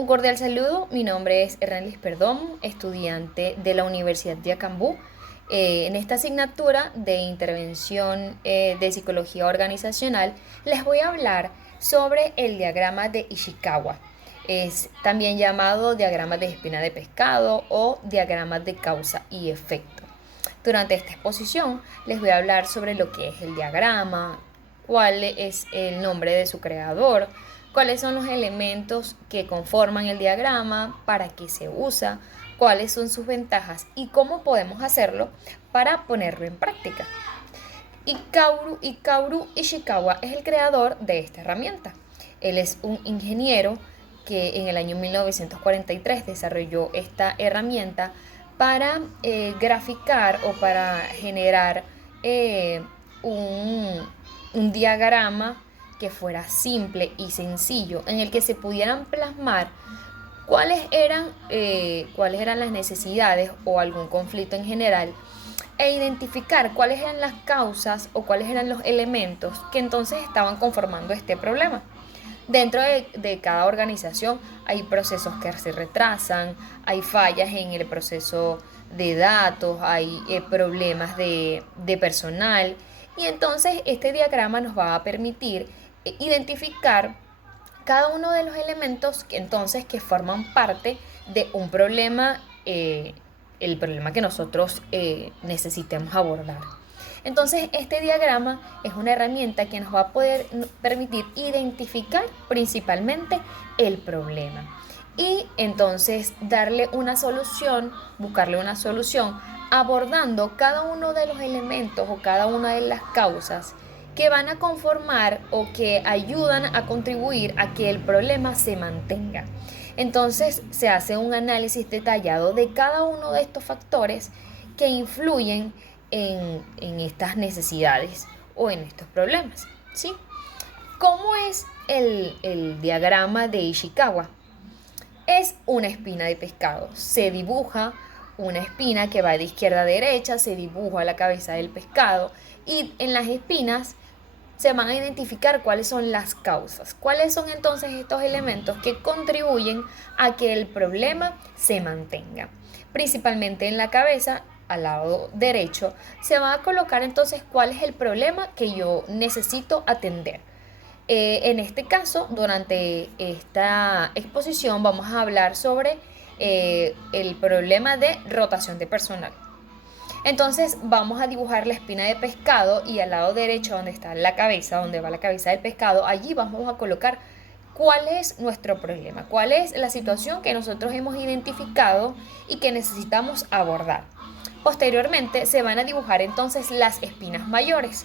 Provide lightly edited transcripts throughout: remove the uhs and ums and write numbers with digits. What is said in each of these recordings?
Un cordial saludo, mi nombre es Ernelis Perdón, estudiante de la Universidad de Acambú. En esta asignatura de intervención de psicología organizacional les voy a hablar sobre el diagrama de Ishikawa. Es también llamado diagrama de espina de pescado o diagrama de causa y efecto. Durante esta exposición les voy a hablar sobre lo que es el diagrama, cuál es el nombre de su creador, cuáles son los elementos que conforman el diagrama, para qué se usa, cuáles son sus ventajas y cómo podemos hacerlo para ponerlo en práctica. Kaoru Ishikawa es el creador de esta herramienta. Él es un ingeniero que en el año 1943 desarrolló esta herramienta para graficar o para generar un diagrama que fuera simple y sencillo, en el que se pudieran plasmar cuáles eran las necesidades o algún conflicto en general, e identificar cuáles eran las causas o cuáles eran los elementos que entonces estaban conformando este problema. Dentro de cada organización hay procesos que se retrasan, hay fallas en el proceso de datos, hay problemas de personal, y entonces este diagrama nos va a permitir identificar cada uno de los elementos que forman parte de un problema, el problema que nosotros necesitemos abordar. Entonces este diagrama es una herramienta que nos va a poder permitir identificar principalmente el problema y entonces darle una solución, buscarle una solución, abordando cada uno de los elementos o cada una de las causas que van a conformar o que ayudan a contribuir a que el problema se mantenga. Entonces se hace un análisis detallado de cada uno de estos factores que influyen en estas necesidades o en estos problemas, ¿sí? ¿Cómo es el diagrama de Ishikawa? Es una espina de pescado. Se dibuja una espina que va de izquierda a derecha, se dibuja la cabeza del pescado y en las espinas se van a identificar cuáles son las causas, cuáles son entonces estos elementos que contribuyen a que el problema se mantenga. Principalmente en la cabeza, al lado derecho, se va a colocar entonces cuál es el problema que yo necesito atender. En este caso, durante esta exposición vamos a hablar sobre el problema de rotación de personal. Entonces vamos a dibujar la espina de pescado y al lado derecho donde está la cabeza, donde va la cabeza del pescado, allí vamos a colocar cuál es nuestro problema, cuál es la situación que nosotros hemos identificado y que necesitamos abordar. Posteriormente se van a dibujar entonces las espinas mayores,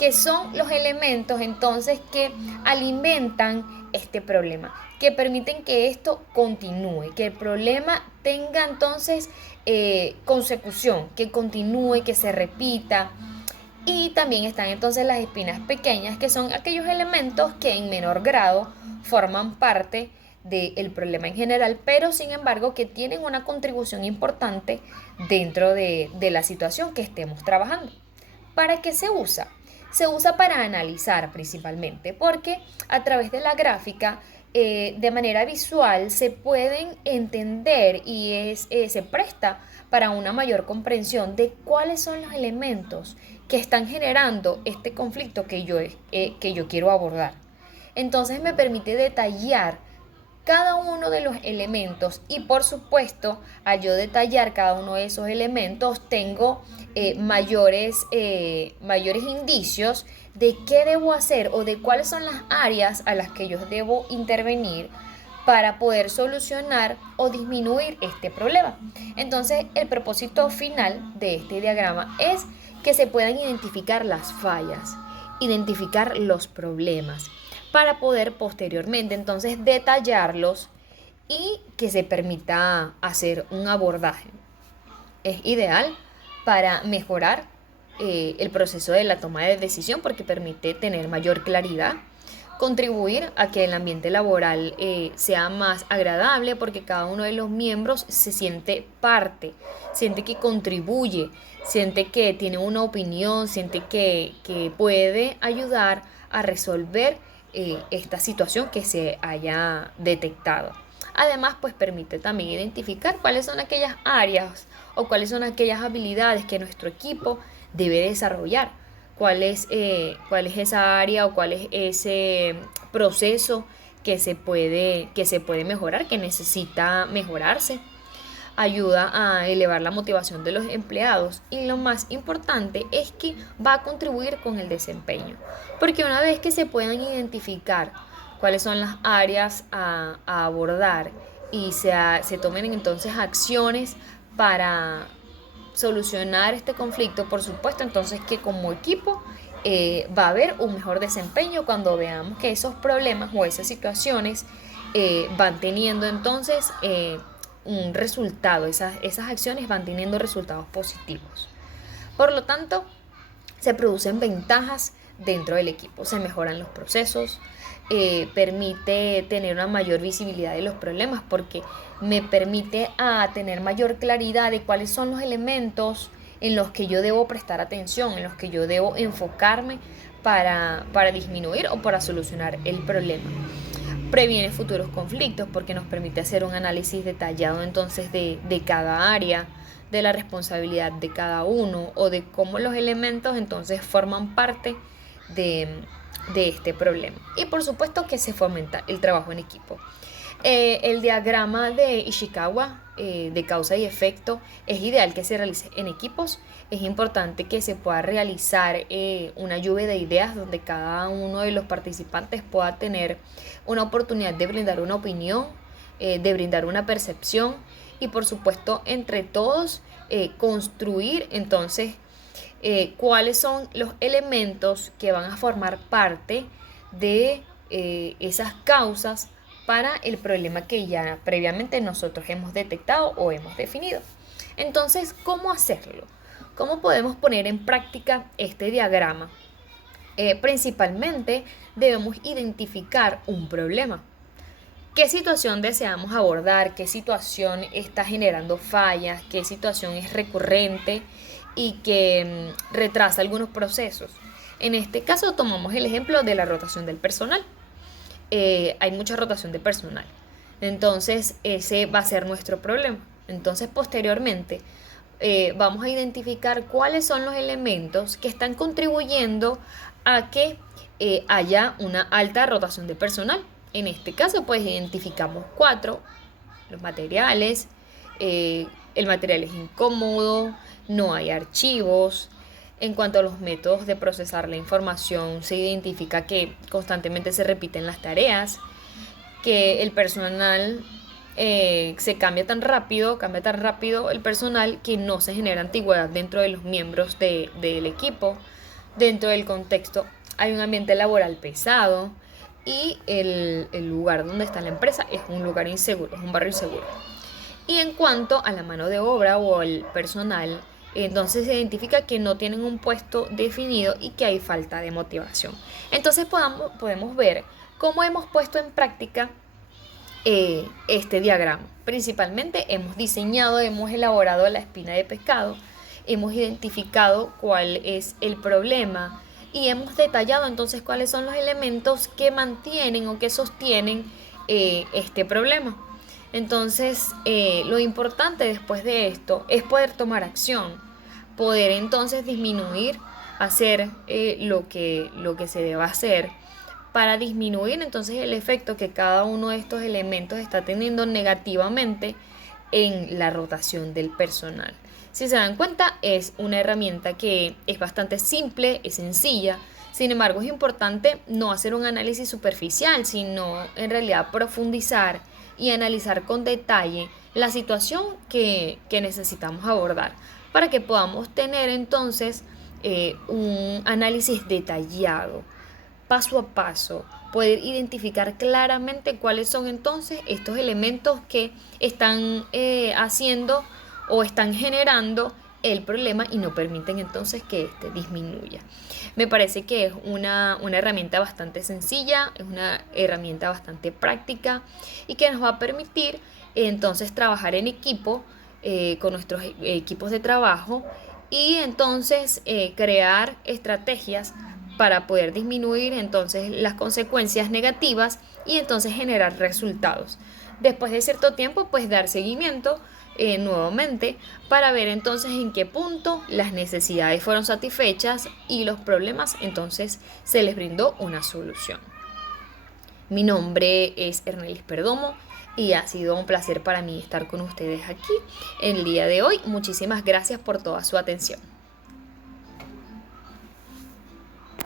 que son los elementos entonces que alimentan este problema, que permiten que esto continúe, que el problema tenga entonces consecución, que continúe, que se repita. Y también están entonces las espinas pequeñas, que son aquellos elementos que en menor grado forman parte del problema en general, pero sin embargo que tienen una contribución importante dentro de la situación que estemos trabajando. ¿Para qué se usa? Se usa para analizar principalmente, porque a través de la gráfica, de manera visual, se pueden entender y se presta para una mayor comprensión de cuáles son los elementos que están generando este conflicto que yo quiero abordar. Entonces me permite detallar cada uno de los elementos y por supuesto al yo detallar cada uno de esos elementos tengo mayores indicios de qué debo hacer o de cuáles son las áreas a las que yo debo intervenir para poder solucionar o disminuir este problema. Entonces el propósito final de este diagrama es que se puedan identificar las fallas, identificar los problemas, para poder posteriormente entonces detallarlos y que se permita hacer un abordaje. Es ideal para mejorar el proceso de la toma de decisión porque permite tener mayor claridad, contribuir a que el ambiente laboral sea más agradable porque cada uno de los miembros se siente parte, siente que contribuye, siente que tiene una opinión, siente que puede ayudar a resolver esta situación que se haya detectado. Además, pues permite también identificar cuáles son aquellas áreas o cuáles son aquellas habilidades que nuestro equipo debe desarrollar. Cuál es esa área o cuál es ese proceso que se puede mejorar, que necesita mejorarse. Ayuda a elevar la motivación de los empleados y lo más importante es que va a contribuir con el desempeño, porque una vez que se puedan identificar cuáles son las áreas a abordar y se tomen entonces acciones para solucionar este conflicto, por supuesto entonces que como equipo va a haber un mejor desempeño cuando veamos que esos problemas o esas situaciones van teniendo entonces un resultado, esas acciones van teniendo resultados positivos. Por lo tanto, se producen ventajas dentro del equipo, se mejoran los procesos, permite tener una mayor visibilidad de los problemas porque me permite tener mayor claridad de cuáles son los elementos en los que yo debo prestar atención, en los que yo debo enfocarme para disminuir o para solucionar el problema. Previene futuros conflictos porque nos permite hacer un análisis detallado entonces de cada área, de la responsabilidad de cada uno o de cómo los elementos entonces forman parte de, de este problema. Y por supuesto que se fomenta el trabajo en equipo. El diagrama de Ishikawa de causa y efecto es ideal que se realice en equipos. Es importante que se pueda realizar una lluvia de ideas donde cada uno de los participantes pueda tener una oportunidad de brindar una opinión, de brindar una percepción y por supuesto entre todos construir entonces cuáles son los elementos que van a formar parte de esas causas para el problema que ya previamente nosotros hemos detectado o hemos definido. Entonces, ¿cómo hacerlo? ¿Cómo podemos poner en práctica este diagrama? Principalmente debemos identificar un problema. ¿Qué situación deseamos abordar? ¿Qué situación está generando fallas? ¿Qué situación es recurrente y que retrasa algunos procesos? En este caso tomamos el ejemplo de la rotación del personal. Hay mucha rotación de personal. Entonces ese va a ser nuestro problema. Entonces posteriormente vamos a identificar cuáles son los elementos que están contribuyendo a que haya una alta rotación de personal. En este caso pues identificamos 4, los materiales, el material es incómodo, no hay archivos. En cuanto a los métodos de procesar la información, se identifica que constantemente se repiten las tareas, que el personal se cambia tan rápido el personal que no se genera antigüedad dentro de los miembros del equipo. Dentro del contexto hay un ambiente laboral pesado y el lugar donde está la empresa es un lugar inseguro, es un barrio inseguro. Y en cuanto a la mano de obra o el personal, entonces se identifica que no tienen un puesto definido y que hay falta de motivación. Entonces podemos ver cómo hemos puesto en práctica este diagrama. Principalmente hemos diseñado, hemos elaborado la espina de pescado, hemos identificado cuál es el problema y hemos detallado entonces cuáles son los elementos que mantienen o que sostienen este problema. Entonces, lo importante después de esto es poder tomar acción, poder entonces disminuir, hacer lo que se deba hacer para disminuir entonces el efecto que cada uno de estos elementos está teniendo negativamente en la rotación del personal. Si se dan cuenta, es una herramienta que es bastante simple, es sencilla. Sin embargo, es importante no hacer un análisis superficial, sino en realidad profundizar y analizar con detalle la situación que necesitamos abordar para que podamos tener entonces un análisis detallado, paso a paso, poder identificar claramente cuáles son entonces estos elementos que están haciendo o están generando el problema y no permiten entonces que este disminuya. Me parece que es una herramienta bastante sencilla, es una herramienta bastante práctica y que nos va a permitir entonces trabajar en equipo con nuestros equipos de trabajo y entonces crear estrategias para poder disminuir entonces las consecuencias negativas y entonces generar resultados. Después de cierto tiempo, pues dar seguimiento nuevamente para ver entonces en qué punto las necesidades fueron satisfechas y los problemas entonces se les brindó una solución. Mi nombre es Ernelis Perdomo y ha sido un placer para mí estar con ustedes aquí el día de hoy. Muchísimas gracias por toda su atención.